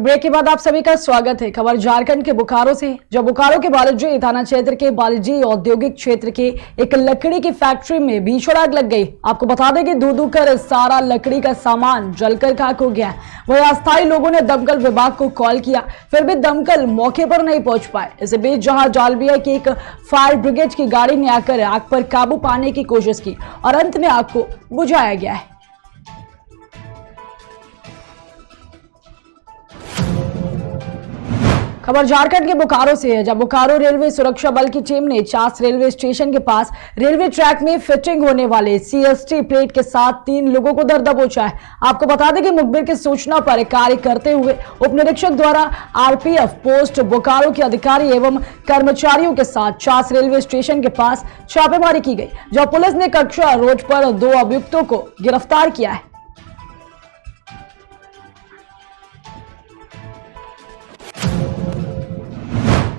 Break के बाद आप सभी का स्वागत है। खबर झारखंड के बोकारो से, जब बोकारो के बालाजी थाना क्षेत्र के बालाजी औद्योगिक क्षेत्र के एक लकड़ी की फैक्ट्री में भीषण आग लग गई। आपको बता दें कि दूर कर सारा लकड़ी का सामान जलकर खाक हो गया। वहीं अस्थायी लोगों ने दमकल विभाग को कॉल किया, फिर भी दमकल मौके पर नहीं पहुंच पाए। इसी बीच जहां जालबिया की एक फायर ब्रिगेड की गाड़ी ने आकर आग पर काबू पाने की कोशिश की और अंत में आग को बुझाया गया है। खबर झारखंड के बोकारो से है, जब बोकारो रेलवे सुरक्षा बल की टीम ने चास रेलवे स्टेशन के पास रेलवे ट्रैक में फिटिंग होने वाले CST प्लेट के साथ 3 लोगों को धर दबोचा है। आपको बता दें कि मुखबिर की सूचना पर कार्य करते हुए उप निरीक्षक द्वारा RPF पोस्ट बोकारो के अधिकारी एवं कर्मचारियों के साथ चास रेलवे स्टेशन के पास छापेमारी की गई, जहां पुलिस ने कक्षा रोड पर 2 अभियुक्तों को गिरफ्तार किया है।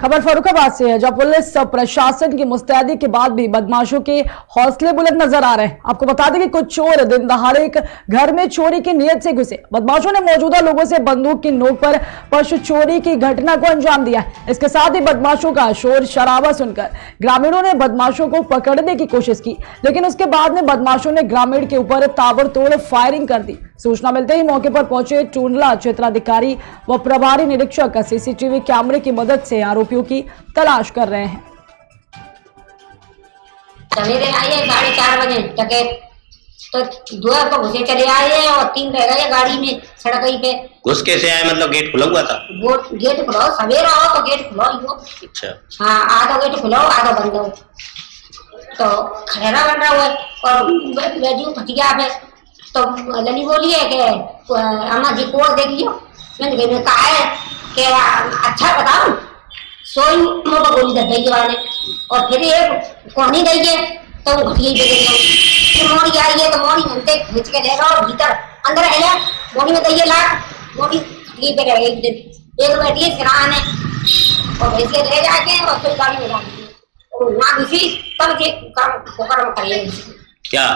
खबर फर्रुखाबाद से है, जब पुलिस प्रशासन की मुस्तैदी के बाद भी बदमाशों के हौसले बुलंद नजर आ रहे हैं। आपको बता दें कि कुछ चोर दिन दहाड़े एक घर में चोरी की नीयत से घुसे। बदमाशों ने मौजूदा लोगों से बंदूक की नोक पर पशु चोरी की घटना को अंजाम दिया। इसके साथ ही बदमाशों का शोर शराबा सुनकर ग्रामीणों ने बदमाशों को पकड़ने की कोशिश की, लेकिन उसके बाद में बदमाशों ने ग्रामीण के ऊपर ताबड़तोड़ फायरिंग कर दी। सूचना मिलते ही मौके पर पहुंचे टूंडला क्षेत्राधिकारी व प्रभारी निरीक्षक CCTV कैमरे की मदद से आरोपियों की तलाश कर रहे हैं। सवेरे आए 4:30 बजे टके तो 2 को घुसे चले आए और 3 रह गए गाड़ी में सड़क पे। घुस कैसे आए? मतलब गेट खुला हुआ था? गेट खुलाओ, सवेरे आओ तो गेट खुलाओ। अच्छा। हाँ, आधा गेट खुलाओ आधा बंद हो तो खड़ेरा बन रहा है और बैजू फटिया पे तो लली बोली है कि अम्मा जी कोड देख लियो। मैंने कहा है कि अच्छा बताओ सोई मोटा गोली दे दी वाले और फिर ये कोनी गई है तो घटिया दे गई। मोड़ी आई है तो मोड़ी घंटे खींच के ले गया भीतर अंदर है मोड़ी में दइए ला मोड़ी घटिया पे रह गई। एक बैठी है सिराने और ऐसे ले जाके और फिर गाड़ी में डाल दी और ना घुसी तब ये काम पोकर में करिए क्या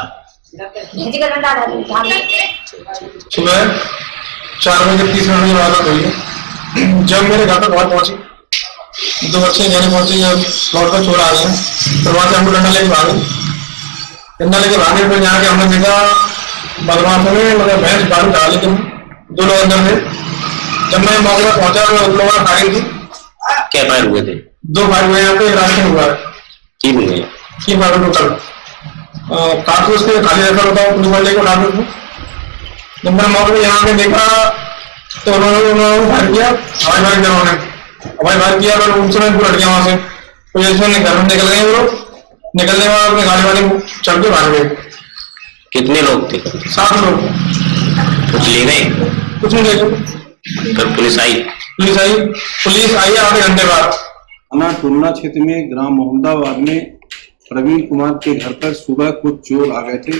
सुबह 4:30 की बात हुई है। जब मेरे घर तक बात पहुंची 2 बच्चे घर पहुंचे, जब लौट कर चोर आ गए तो वहां से हमको डंडा लेके भागे। फिर यहाँ के हमने देखा बदमाशों ने मतलब भैंस गाड़ी डाल, लेकिन 2 लोग अंदर थे। जब मैं मौके पर पहुंचा तो उन लोगों ने फायरिंग की। क्या फायर हुए थे? 2 फायर हुए यहाँ पे, एक रास्ते हुआ है 3 हुए। 3 फायर टोटल। कारतूस के खाली रखा होता है पुलिस वाले को कारतूस में। जब मैंने मौके पर यहाँ पे देखा तो उन्होंने फायर किया, हवाई फायर किया और उनसे मैं पूरा हट गया वहां से। तो जैसे घर में निकल गए, वो निकलने के बाद अपने गाड़ी वाले चढ़ के भाग गए। कितने लोग थे? 7 लोग। कुछ ले गए? कुछ नहीं ले गए। फिर पुलिस आई आधे घंटे बाद। थाना टूंडला क्षेत्र में ग्राम मोहम्मदाबाद में प्रवीण कुमार के घर पर सुबह कुछ चोर आ गए थे,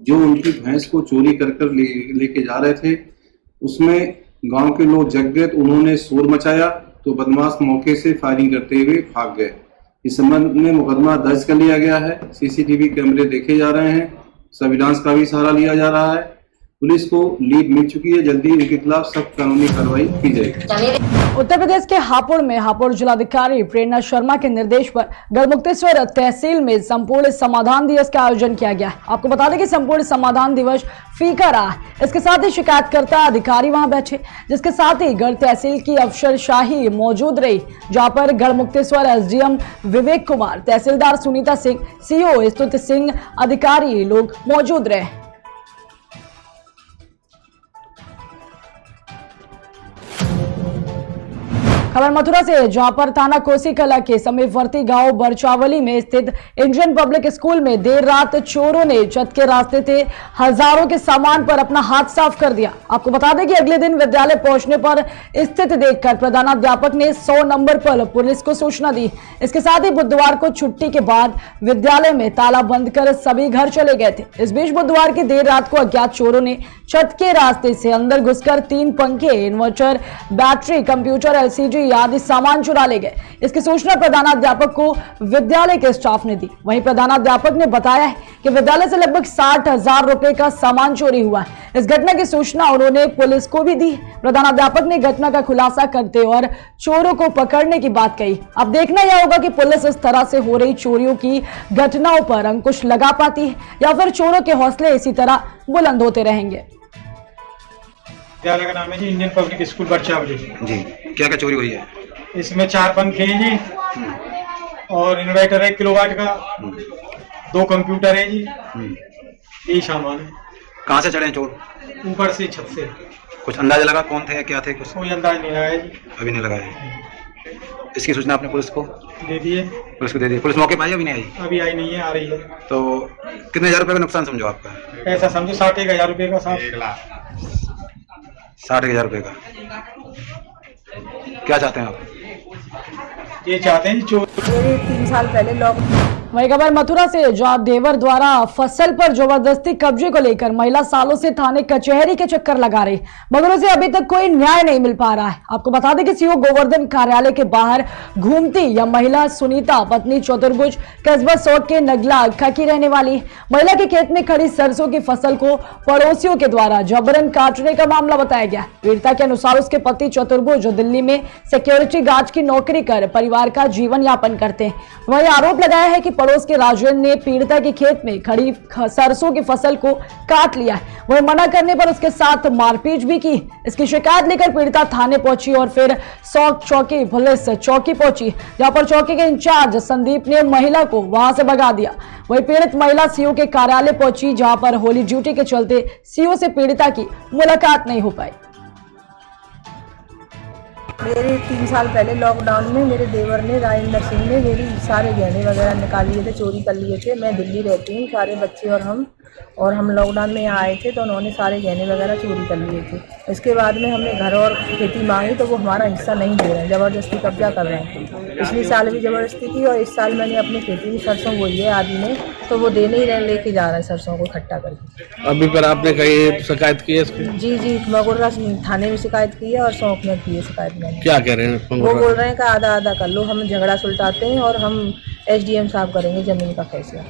जो उनकी भैंस को चोरी कर लेके जा रहे थे। उसमें गांव के लोग जग गए तो उन्होंने शोर मचाया तो बदमाश मौके से फायरिंग करते हुए भाग गए। इस संबंध में मुकदमा दर्ज कर लिया गया है। CCTV कैमरे देखे जा रहे हैं, सर्विलांस का भी सहारा लिया जा रहा है। पुलिस को लीड मिल चुकी है, जल्दी इनके खिलाफ सख्त कानूनी कार्रवाई की जाएगी। उत्तर प्रदेश के हापुड़ में हापुड़ जिलाधिकारी प्रेरणा शर्मा के निर्देश पर गढ़मुक्तेश्वर तहसील में संपूर्ण समाधान दिवस का आयोजन किया गया। आपको बता दें कि संपूर्ण समाधान दिवस फीका रहा। इसके साथ ही शिकायतकर्ता अधिकारी वहां बैठे, जिसके साथ ही गढ़ तहसील की अफसरशाही मौजूद रही, जहां पर गढ़मुक्तेश्वर SDM विवेक कुमार, तहसीलदार सुनीता सिंह, CO स्तुति सिंह, अधिकारी लोग मौजूद रहे। खबर मथुरा से, जहां पर थाना कोसी कला के समीपवर्ती गांव बरचावली में स्थित इंडियन पब्लिक स्कूल में देर रात चोरों ने छत के रास्ते से हजारों के सामान पर अपना हाथ साफ कर दिया। आपको बता दें कि अगले दिन विद्यालय पहुंचने पर स्थिति देखकर प्रधानाध्यापक ने 100 नंबर पर पुलिस को सूचना दी। इसके साथ ही बुधवार को छुट्टी के बाद विद्यालय में ताला बंद कर सभी घर चले गए थे। इस बीच बुधवार की देर रात को अज्ञात चोरों ने छत के रास्ते से अंदर घुसकर 3 पंखे, inverter, battery, computer, LCD copy आदि सामान चुरा ले गए। इसकी सूचना प्रधानाध्यापक को विद्यालय के स्टाफ ने दी। वहीं प्रधानाध्यापक ने बताया है कि विद्यालय से लगभग 60,000 रुपए का सामान चोरी हुआ है। इस घटना की सूचना उन्होंने पुलिस को भी दी। प्रधानाध्यापक ने घटना का खुलासा करते और चोरों को पकड़ने की बात कही। अब देखना यह होगा कि पुलिस इस तरह से हो रही चोरियों की घटनाओं पर अंकुश लगा पाती है या फिर चोरों के हौसले इसी तरह बुलंद होते रहेंगे। विद्यालय का नाम है जी इंडियन पब्लिक स्कूल बच्चावली जी। क्या क्या चोरी हुई है? इसमें 4 पंखे हैं जी और इन्वर्टर है 1 किलोवाट का, 2 कंप्यूटर है जी, यही सामान है। कहाँ से चढ़े हैं चोर? ऊपर से, छत से। कुछ अंदाजा लगा कौन थे क्या थे? कुछ कोई अंदाज नहीं लगाया जी। अभी नहीं लगाया। इसकी सूचना आपने पुलिस को दे दिए? पुलिस को दे दी। पुलिस मौके पर आई अभी नहीं आई? अभी आई नहीं है, आ रही है। तो कितने हजार रुपए का नुकसान समझो आपका? ऐसा समझो 61,000 रुपये का साथ। 60,000 रुपये का। क्या चाहते हैं आप? ये चाहते हैं चोर 3 साल पहले लॉकडाउन। वही खबर मथुरा से, जहां देवर द्वारा फसल पर जबरदस्ती कब्जे को लेकर महिला सालों से थाने कचहरी के चक्कर लगा रही, मगर उसे अभी तक कोई न्याय नहीं मिल पा रहा है। आपको बता दें कि सीओ गोवर्धन कार्यालय के बाहर घूमती यह महिला सुनीता पत्नी चतुर्भुज कस्बा सौक के नगला अक्खा की रहने वाली। महिला के खेत में खड़ी सरसों की फसल को पड़ोसियों के द्वारा जबरन काटने का मामला बताया गया। पीड़िता के अनुसार उसके पति चतुर्भुज दिल्ली में सिक्योरिटी गार्ड की नौकरी कर परिवार का जीवन यापन करते हैं। वही आरोप लगाया है कि पड़ोस के राजेंद्र ने पीड़िता के खेत में खड़ी सरसों की फसल को काट लिया है। वह मना करने पर उसके साथ मारपीट भी की। इसकी शिकायत लेकर पीड़िता थाने पहुंची और फिर सौक चौकी पुलिस चौकी पहुंची, जहां पर चौकी के इंचार्ज संदीप ने महिला को वहां से भगा दिया। वही पीड़ित महिला सीओ के कार्यालय पहुंची, जहां पर होली ड्यूटी के चलते सीओ से पीड़िता की मुलाकात नहीं हो पाई। मेरे 3 साल पहले लॉकडाउन में मेरे देवर ने राजेंद्र सिंह ने मेरी सारे गहने वगैरह निकाल लिए थे, चोरी कर लिए थे। मैं दिल्ली रहती हूँ, सारे बच्चे और हम लॉकडाउन में यहाँ आए थे तो उन्होंने सारे गहने वगैरह चोरी कर लिए थे। इसके बाद में हमने घर और खेती मांगी तो वो हमारा हिस्सा नहीं दे रहे हैं, ज़बरदस्ती कब्जा कर रहे हैं। पिछले साल भी ज़बरदस्ती की और इस साल मैंने अपनी खेती में सरसों बोई है आदि में, तो वो दे नहीं रहे, लेके जा रहे हैं सरसों को इकट्ठा करके। अभी पर आपने कहीं शिकायत की है इसकी? जी मगुर्रा थाने में शिकायत की है और सौंक में की है शिकायत मैंने। क्या कह रहे हैं? वो बोल रहे हैं कि आधा आधा कर लो, हम झगड़ा सुलटाते हैं और हम SDM साहब करेंगे जमीन का फैसला।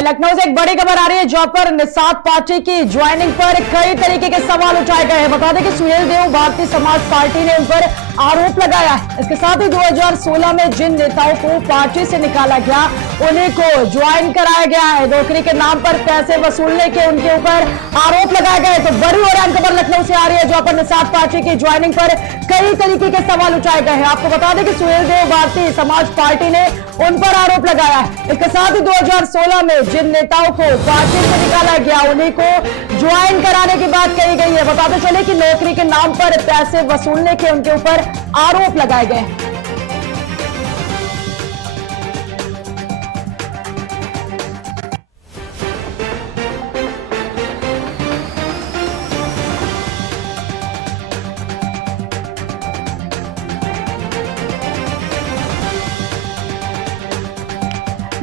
लखनऊ से एक बड़ी खबर आ रही है, जहां पर निषाद पार्टी की ज्वाइनिंग पर कई तरीके के सवाल उठाए गए हैं। बता दें कि सुहेल देव भारतीय समाज पार्टी ने उन पर आरोप लगाया है। इसके साथ ही 2016 में जिन नेताओं को पार्टी से निकाला गया उन्हीं को ज्वाइन कराया गया है। नौकरी के नाम पर पैसे वसूलने के उनके ऊपर आरोप लगाए गए। तो बड़ी और खबर लखनऊ से आ रही है, जहां पर निषाद पार्टी की ज्वाइनिंग पर कई तरीके के सवाल उठाए गए हैं। आपको बता दें कि सुहेल देव भारतीय समाज पार्टी ने उन पर आरोप लगाया है। इसके साथ ही 2016 में जिन नेताओं को पार्टी से निकाला गया उन्हीं को ज्वाइन कराने की बात कही गई है। बताते चले कि नौकरी के नाम पर पैसे वसूलने के उनके ऊपर आरोप लगाए गए हैं।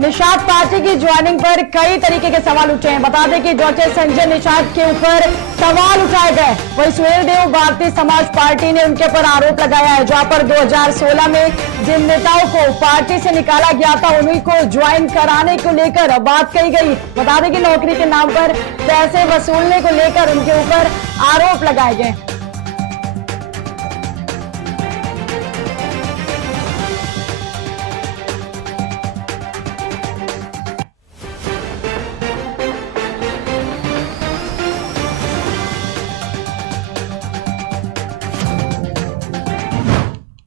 निषाद पार्टी की ज्वाइनिंग पर कई तरीके के सवाल उठे हैं। बता दें कि डॉक्टर संजय निषाद के ऊपर सवाल उठाए गए। वही सुहेल देव भारतीय समाज पार्टी ने उनके ऊपर आरोप लगाया है, जहां पर 2016 में जिन नेताओं को पार्टी से निकाला गया था उन्हीं को ज्वाइन कराने को लेकर बात कही गई। बता दें कि नौकरी के नाम पर पैसे वसूलने को लेकर उनके ऊपर आरोप लगाए गए।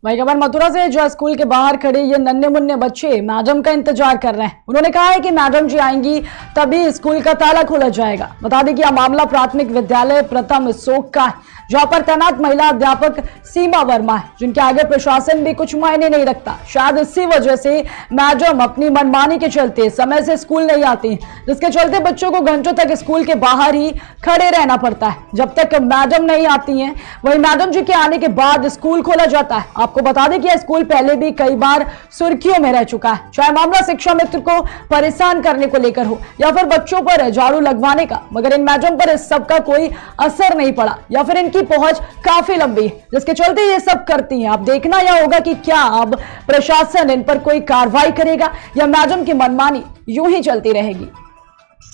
वही खबर मथुरा से, जो स्कूल के बाहर खड़े ये नन्हे मुन्ने बच्चे मैडम का इंतजार कर रहे हैं। उन्होंने कहा है कि मैडम जी आएंगी तभी स्कूल का ताला खोला जाएगा। बता दें कि यह मामला प्राथमिक विद्यालय प्रथम सोक का है, जहां पर तैनात महिला अध्यापक सीमा वर्मा है, जिनके आगे प्रशासन भी कुछ मायने नहीं रखता। शायद इसी वजह से मैडम अपनी मनमानी के चलते समय से स्कूल नहीं आती, जिसके चलते बच्चों को घंटों तक स्कूल के बाहर ही खड़े रहना पड़ता है जब तक मैडम नहीं आती हैं। वही मैडम जी के आने के बाद स्कूल खोला जाता है। आप आपको बता दें कि यह स्कूल पहले भी कई बार सुर्खियों में रह चुका है, चाहे मामला शिक्षा मित्र को परेशान करने को लेकर हो या फिर बच्चों पर झाड़ू लगवाने का, मगर इन मैडम पर इस सब का कोई असर नहीं पड़ा या फिर इनकी पहुंच काफी लंबी है, जिसके चलते ये सब करती हैं। अब देखना यह होगा कि क्या अब प्रशासन इन पर कोई कार्रवाई करेगा या मैडम की मनमानी यूं ही चलती रहेगी।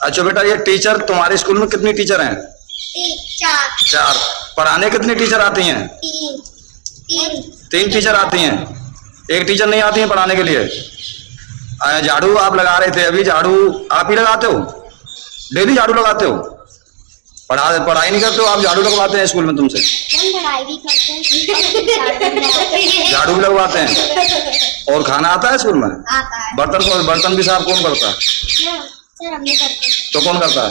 अच्छा बेटा, ये टीचर तुम्हारे स्कूल में कितनी टीचर हैं? चार। पढ़ाने कितनी टीचर आती हैं? तीन टीचर आती हैं। एक टीचर नहीं आती है पढ़ाने के लिए। झाड़ू आप लगा रहे थे, अभी झाड़ू आप ही लगाते हो? डेली झाड़ू लगाते हो? पढ़ाई नहीं करते हो आप, झाड़ू लगवाते हैं स्कूल में तुमसे? पढ़ाई भी करते हैं, झाड़ू भी लगवाते हैं। और खाना आता है स्कूल में? आता है। बर्तन भी साफ कौन करता है? सर हम नहीं करते। तो कौन करता है?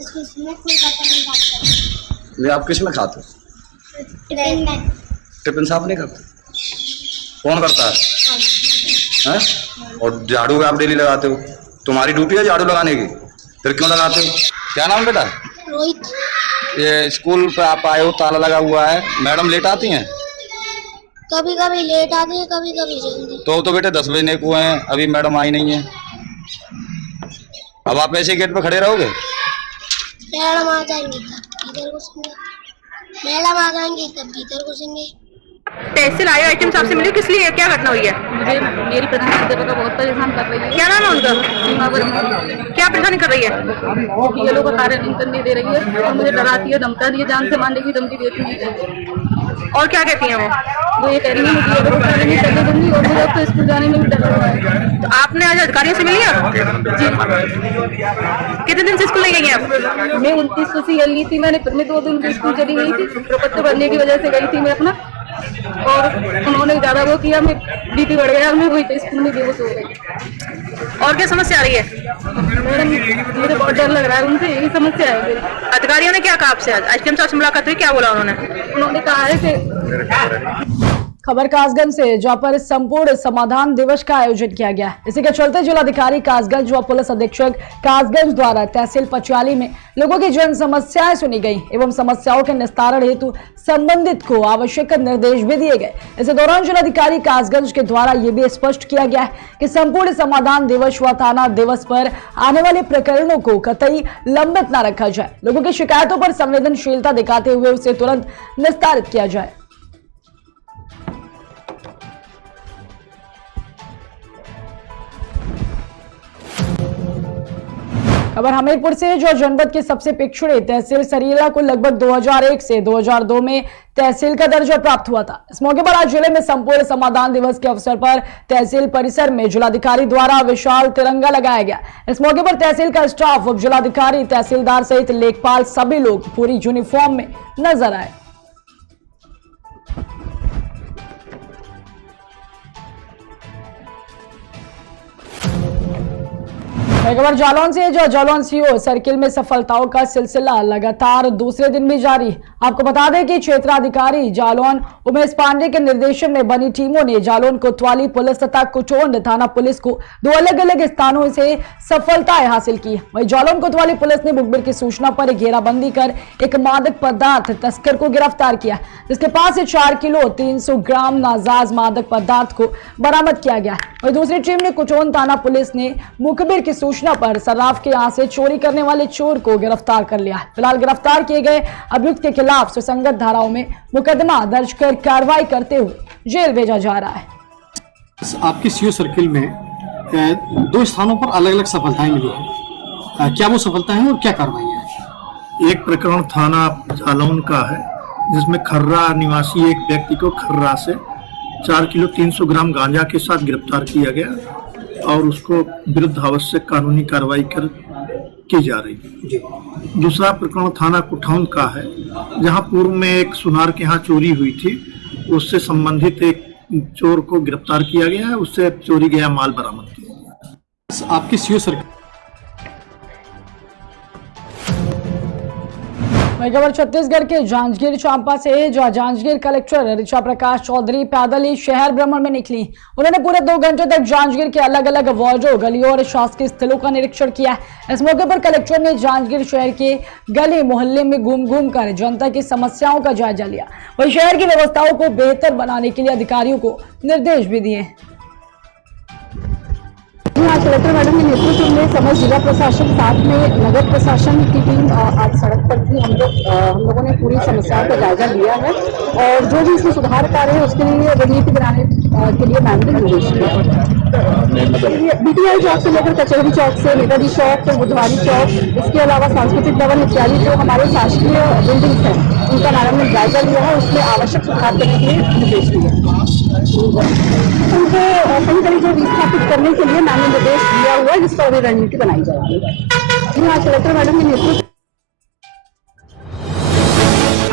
इसमें कोई बर्तन नहीं खाता। ये आप किस में खाते हो? टिफिन में। टिफिन साफ नहीं करते? कौन करता है? हैं? और झाड़ू आप डेली लगाते हो, तुम्हारी ड्यूटी है झाड़ू लगाने की, फिर क्यों लगाते हो? क्या नाम बेटा? रोहित। ये स्कूल पे आप आए हो, ताला लगा हुआ है, मैडम लेट आती हैं? कभी कभी लेट आती है, कभी कभी जल्दी। तो बेटे 10 बजने को हैं, अभी मैडम आई नहीं है। अब आप ऐसे गेट पे खड़े रहोगे? मैडम आ जाएंगी तब भीतर घुसेंगे। मैडम आ जाएंगी तब भीतर घुसेंगे। तहसील आयो आइटम आपसे मिली, किस लिए, क्या घटना हुई है? मुझे मेरी प्रधान अध्यापिका बहुत परेशान कर रही है। क्या नाम है उनका? सीमा क्या परेशानी कर रही है? ये लोग कार्य नहीं करने दे रही है और मुझे डराती है, धमका रही है, जान से मारने की धमकी देती है। और क्या कहती हैं वो ये कह रही है मुझे ये लोग कार्य नहीं करने दूंगी और मुझे अब तो स्कूल जाने में भी डर लग रहा है। तो आपने आज अधिकारियों से मिली आप? जी। कितने दिन से स्कूल नहीं गई आप? मैं 29 को सी ली थी, मैंने 2 दिन स्कूल चली गई थी, प्रपत्र भरने की वजह से गई थी मैं अपना, और उन्होंने ज्यादा वो किया, मैं बीपी बढ़ गया, मैं वही तो स्कूल में बेहोश हो गई। और क्या समस्या आ रही है? मैडम मुझे बहुत डर लग रहा है, उनसे यही समस्या है। अधिकारियों ने क्या कहा आपसे? आज एसडीएम साहब से मुलाकात हुई, क्या बोला उन्होंने कहा है कि खबर कासगंज से, जहां पर संपूर्ण समाधान दिवस का आयोजन किया गया। इसी के चलते जिलाधिकारी कासगंज व पुलिस अधीक्षक कासगंज द्वारा तहसील पचयाली में लोगों की जन समस्याएं सुनी गई एवं समस्याओं के निस्तारण हेतु संबंधित को आवश्यक निर्देश भी दिए गए। इस दौरान जिलाधिकारी कासगंज के द्वारा ये भी स्पष्ट किया गया है कि संपूर्ण समाधान दिवस व थाना दिवस पर आने वाले प्रकरणों को कतई लंबित न रखा जाए। लोगों की शिकायतों पर संवेदनशीलता दिखाते हुए उसे तुरंत निस्तारित किया जाए। खबर हमीरपुर से, जो जनपद की सबसे पिछड़े तहसील सरीला को लगभग 2001 से 2002 में तहसील का दर्जा प्राप्त हुआ था। इस मौके पर आज जिले में संपूर्ण समाधान दिवस के अवसर पर तहसील परिसर में जिलाधिकारी द्वारा विशाल तिरंगा लगाया गया। इस मौके पर तहसील का स्टाफ, उप जिलाधिकारी, तहसीलदार सहित लेखपाल सभी लोग पूरी यूनिफॉर्म में नजर आए। खबर जालौन से, जो जालौन सीओ सर्किल में सफलताओं का सिलसिला लगातार दूसरे दिन भी जारी। आपको बता दें कि क्षेत्राधिकारी जालौन उमेश पांडे के निर्देशन में बनी टीमों ने जालौन कोतवाली पुलिस तथा कुचोंड थाना पुलिस को 2 अलग अलग स्थानों से सफलताएं हासिल की। वहीं जालौन कोतवाली पुलिस ने मुखबिर की सूचना पर घेराबंदी कर एक मादक पदार्थ तस्कर को गिरफ्तार किया, जिसके पास से 4 किलो 300 ग्राम नाजायज मादक पदार्थ को बरामद किया गया। वहीं दूसरी टीम ने कुचोंड थाना पुलिस ने मुखबिर की सूचना पर सर्राफ के यहाँ से चोरी करने वाले चोर को गिरफ्तार कर लिया। फिलहाल गिरफ्तार किए गए अभियुक्त के खिलाफ सुसंगत धाराओं में मुकदमा दर्ज कर कार्रवाई करते हुए जेल भेजा जा रहा है। आपके सीओ सर्किल में 2 स्थानों पर अलग अलग सफलताएं मिली हैं, क्या वो सफलता है और क्या कार्रवाई है? एक प्रकरण थाना जालौन का है, जिसमें खर्रा निवासी एक व्यक्ति को खर्रा से 4 किलो 300 ग्राम गांजा के साथ गिरफ्तार किया गया और उसको विरुद्ध आवश्यक कानूनी कार्रवाई की जा रही है। दूसरा प्रकरण थाना कुठौन का है, जहां पूर्व में एक सुनार के यहाँ चोरी हुई थी, उससे संबंधित एक चोर को गिरफ्तार किया गया है, उससे चोरी गया माल बरामद किया गया। आपके सीओ सर्किल वही खबर छत्तीसगढ़ के जांजगीर चांपा से, जो जांजगीर कलेक्टर ऋचा प्रकाश चौधरी पैदल ही शहर भ्रमण में निकली। उन्होंने पूरे 2 घंटे तक जांजगीर के अलग अलग वार्डों, गलियों और शासकीय स्थलों का निरीक्षण किया। इस मौके पर कलेक्टर ने जांजगीर शहर के गली मोहल्ले में घूम कर जनता की समस्याओं का जायजा लिया। वही शहर की व्यवस्थाओं को बेहतर बनाने के लिए अधिकारियों को निर्देश भी दिए। आज कलेक्टर मैडम के नेतृत्व में समस्त जिला प्रशासन साथ में नगर प्रशासन की टीम आज सड़क पर थी। हम लोगों ने पूरी समस्याओं का जायजा लिया है और जो भी इसमें सुधार कार्य है उसके लिए रणनीति बनाने के लिए मैम ने निर्देश दिया। बीटीआई चौक से लेकर कचहरी चौक से नेताजी चौक, बुधवारी चौक, इसके अलावा सांस्कृतिक भवन इत्यादि जो हमारे शासकीय बिल्डिंग्स हैं उनका मैडम ने जायजा लिया है, उसमें आवश्यक सुधार करने के लिए निर्देश दिए। उनको सही तरीके से विस्थापित करने के लिए मैंने निर्देश दिया हुआ है, जिस पर अभी रणनीति बनाई जाएगी। आज कलेक्टर मैडम के नेतृत्व।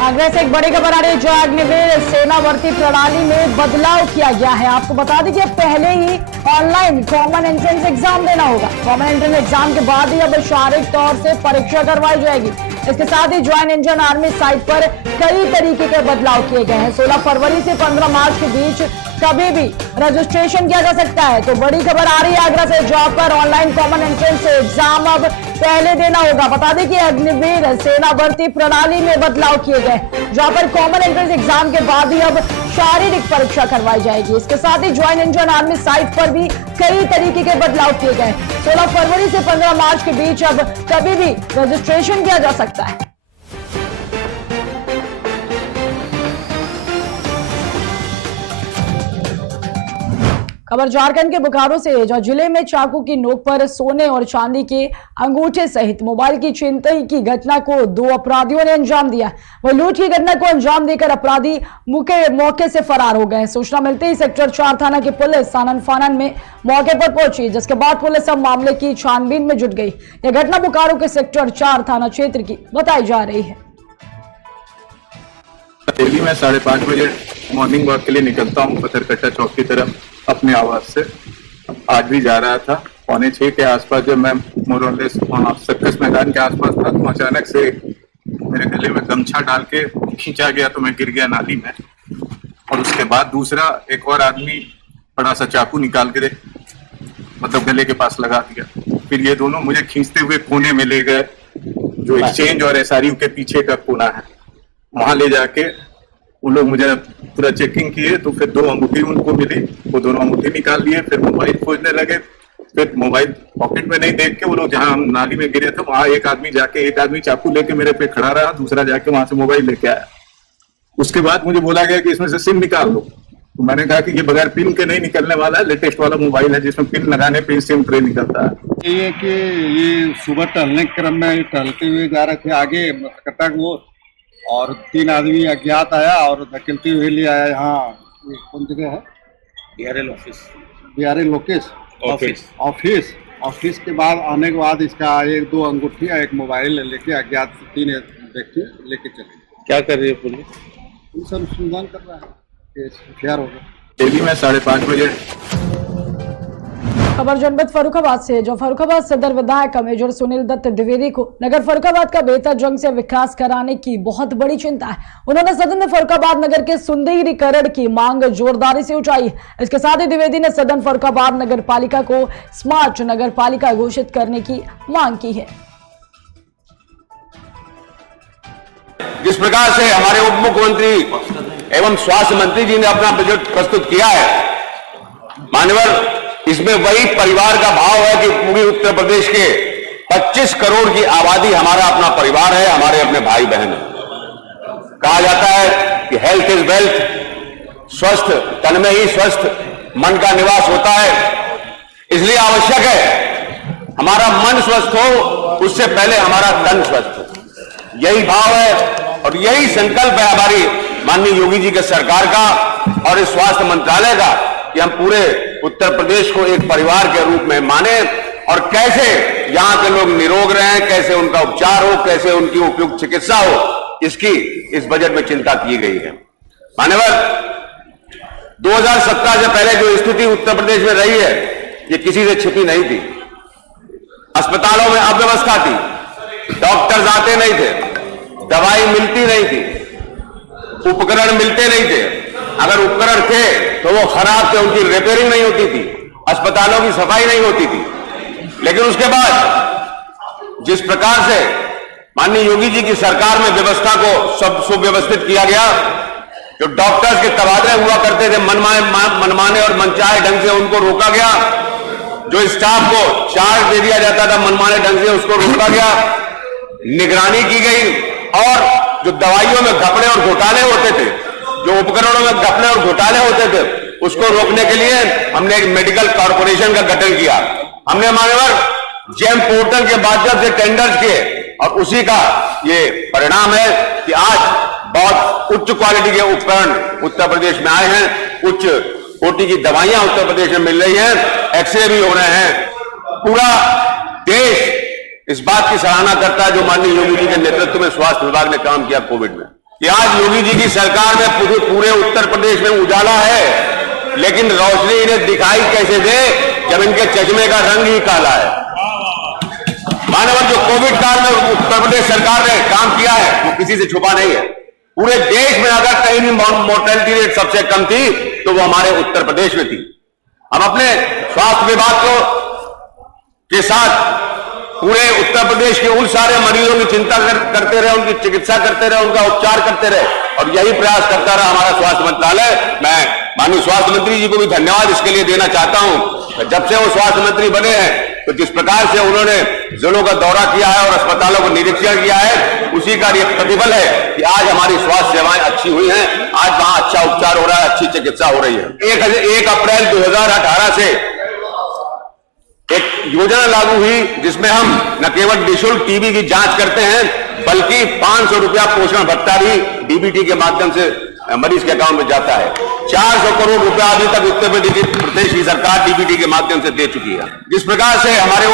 आगरा से एक बड़ी खबर आ रही है, जो अग्निवीर सेना भर्ती प्रणाली में बदलाव किया गया है। आपको बता दें कि पहले ही ऑनलाइन कॉमन एंट्रेंस एग्जाम देना होगा। कॉमन एंट्रेंस एग्जाम के बाद ही अब शारीरिक तौर से परीक्षा करवाई जाएगी। इसके साथ ही ज्वाइन इंडियन आर्मी साइट पर कई तरीके के बदलाव किए गए हैं। 16 फरवरी से 15 मार्च के बीच कभी भी रजिस्ट्रेशन किया जा सकता है। तो बड़ी खबर आ रही है आगरा से, जॉब पर ऑनलाइन कॉमन एंट्रेंस एग्जाम अब पहले देना होगा। बता दें कि अग्निवीर सेना भर्ती प्रणाली में बदलाव किए गए, जहां पर कॉमन एंट्रेंस एग्जाम के बाद ही अब शारीरिक परीक्षा करवाई जाएगी। इसके साथ ही ज्वाइन इंडियन आर्मी साइट पर भी कई तरीके के बदलाव किए गए। 16 फरवरी से 15 मार्च के बीच अब कभी भी रजिस्ट्रेशन किया जा सकता है। खबर झारखंड के बोकारो से, जो जिले में चाकू की नोक पर सोने और चांदी के अंगूठे सहित मोबाइल की छिनतई की घटना को 2 अपराधियों ने अंजाम दिया। वह लूट की घटना को अंजाम देकर अपराधी मौके से फरार हो गए। सूचना मिलते ही सेक्टर 4 थाना की पुलिस आनन फानन में मौके पर पहुंची, जिसके बाद पुलिस अब मामले की छानबीन में जुट गई। यह घटना बोकारो के सेक्टर 4 थाना क्षेत्र की बताई जा रही है। डेली मैं 5:30 बजे मॉर्निंग वॉक के लिए निकलता हूँ पत्थरकट्टा चौक की तरफ अपने आवास से। आज भी जा रहा था। 5:45 के आसपास जब मैं मोरलेस सर्कस मैदान के आसपास था तो अचानक से मेरे गले में गमछा डाल के खींचा गया तो मैं गिर गया नाली में। और उसके बाद दूसरा एक और आदमी बड़ा सा चाकू निकाल के मतलब गले के पास लगा दिया। फिर ये दोनों मुझे खींचते हुए कोने में ले गए, जो एक्सचेंज और SRU के पीछे का कोना है। वहां ले जाके उन लोग मुझे पूरा चेकिंग किए तो फिर 2 अंगूठी उनको मिली, वो दोनों अंगूठी निकाल लिए। फिर मोबाइल खोजने लगे, फिर मोबाइल पॉकेट में नहीं देख के वो लोग जहां हम नाली में गिरे थे वहां एक आदमी चाकू लेके मेरे पे खड़ा रहा, दूसरा जाके वहां से मोबाइल लेके आया। उसके बाद मुझे बोला गया कि इसमें से सिम निकाल लो। तो मैंने कहा कि ये बगैर पिन के नहीं निकलने वाला है, लेटेस्ट वाला मोबाइल है जिसमें पिन लगाने पे सिम ट्रे निकलता है। ये कि ये सुबह टहलने के क्रम में टहलते हुए जा रहे थे आगे कट्टा को, और 3 आदमी अज्ञात आया और धकेलते हुए ले आया। यहाँ कौन जगह है? BRL ऑफिस के बाद आने के बाद इसका 1-2 अंगूठी और 1 मोबाइल लेके अज्ञात 3 व्यक्ति लेके चले। क्या कर रही है पुलिस? पुलिस अनुसंधान कर रहा है, FIR हो गया। डेली मैं 5:30 बजे। खबर जनपद फर्रुखाबाद से, जो फर्रुखाबाद सदर विधायक मेजर सुनील दत्त द्विवेदी को नगर फर्रुखाबाद का बेहतर ढंग से विकास कराने की बहुत बड़ी चिंता है। उन्होंने सदन में फर्रुखाबाद नगर के सुंदरीकरण की मांग जोरदारी से उठाई। इसके साथ ही द्विवेदी ने सदन फर्रुखाबाद नगर पालिका को स्मार्ट नगर पालिका घोषित करने की मांग की है। जिस प्रकार से हमारे उप मुख्यमंत्री एवं स्वास्थ्य मंत्री जी ने अपना बजट प्रस्तुत किया है, मान्यवर, इसमें वही परिवार का भाव है कि पूरे उत्तर प्रदेश के 25 करोड़ की आबादी हमारा अपना परिवार है, हमारे अपने भाई बहन है। कहा जाता है कि हेल्थ इज वेल्थ, स्वस्थ तन में ही स्वस्थ मन का निवास होता है। इसलिए आवश्यक है हमारा मन स्वस्थ हो, उससे पहले हमारा तन स्वस्थ हो। यही भाव है और यही संकल्प है हमारी माननीय योगी जी के सरकार का और इस स्वास्थ्य मंत्रालय का कि हम पूरे उत्तर प्रदेश को एक परिवार के रूप में माने और कैसे यहाँ के लोग निरोग रहें, कैसे उनका उपचार हो, कैसे उनकी उपयुक्त चिकित्सा हो, इसकी इस बजट में चिंता की गई है। मान्यवर, 2017 से पहले जो स्थिति उत्तर प्रदेश में रही है ये किसी से छिपी नहीं थी। अस्पतालों में अव्यवस्था थी, डॉक्टर्स आते नहीं थे, दवाई मिलती नहीं थी, उपकरण मिलते नहीं थे। अगर उपकरण थे तो वो खराब थे, उनकी रिपेयरिंग नहीं होती थी, अस्पतालों की सफाई नहीं होती थी। लेकिन उसके बाद जिस प्रकार से माननीय योगी जी की सरकार में व्यवस्था को सब सुव्यवस्थित किया गया, जो डॉक्टर्स के तबादले हुआ करते थे मनमाने और मनचाहे ढंग से, उनको रोका गया। जो स्टाफ को चार्ज दे दिया जाता था मनमाने ढंग से, उसको रोका गया, निगरानी की गई। और जो दवाइयों में घपले और घोटाले होते थे, जो उपकरणों में घपले और घोटाले होते थे, उसको रोकने के लिए हमने एक मेडिकल कॉर्पोरेशन का गठन किया। हमने मान्यवर जेम पोर्टल के माध्यम से टेंडर्स किए और उसी का ये परिणाम है कि आज बहुत उच्च क्वालिटी के उपकरण उत्तर प्रदेश में आए हैं, उच्च कोटि की दवाइयां उत्तर प्रदेश में मिल रही हैं, एक्सरे भी हो रहे हैं। पूरा देश इस बात की सराहना करता है जो माननीय योगी जी के नेतृत्व में स्वास्थ्य विभाग ने काम किया कोविड में, कि आज योगी जी की सरकार में पूरे उत्तर प्रदेश में उजाला है। लेकिन रोशनी इन्हें दिखाई कैसे दे जब इनके चश्मे का रंग ही काला है। मानव जो कोविड काल में उत्तर प्रदेश सरकार ने काम किया है वो किसी से छुपा नहीं है। पूरे देश में अगर कहीं भी मोर्टेलिटी रेट सबसे कम थी तो वो हमारे उत्तर प्रदेश में थी। हम अपने स्वास्थ्य विभाग को के साथ पूरे उत्तर प्रदेश के उन सारे मरीजों की चिंता करते रहे, उनकी चिकित्सा करते रहे, उनका उपचार करते रहे, और यही प्रयास करता रहा हमारा स्वास्थ्य मंत्रालय। मैं माननीय स्वास्थ्य मंत्री जी को भी धन्यवाद इसके लिए देना चाहता हूं। जब से वो स्वास्थ्य मंत्री बने हैं तो जिस प्रकार से उन्होंने जिलों का दौरा किया है और अस्पतालों का निरीक्षण किया है, उसी का ये प्रतिफल है कि आज हमारी स्वास्थ्य सेवाएं अच्छी हुई हैं। आज वहां अच्छा उपचार हो रहा है, अच्छी चिकित्सा हो रही है। 1 अप्रैल 2018 से एक योजना लागू हुई जिसमें हम न केवल निःशुल्क टीबी की जांच करते हैं बल्कि 500 रुपया पोषण भत्ता भी डीबीटी के माध्यम से मरीज के अकाउंट में जाता है। 400 करोड़ रुपया अभी तक उत्तर प्रदेश की सरकार डीबीटी के माध्यम से दे चुकी है। जिस प्रकार से हमारे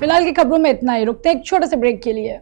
फिलहाल की खबरों में इतना ही। रुकते हैं एक छोटे से ब्रेक के लिए।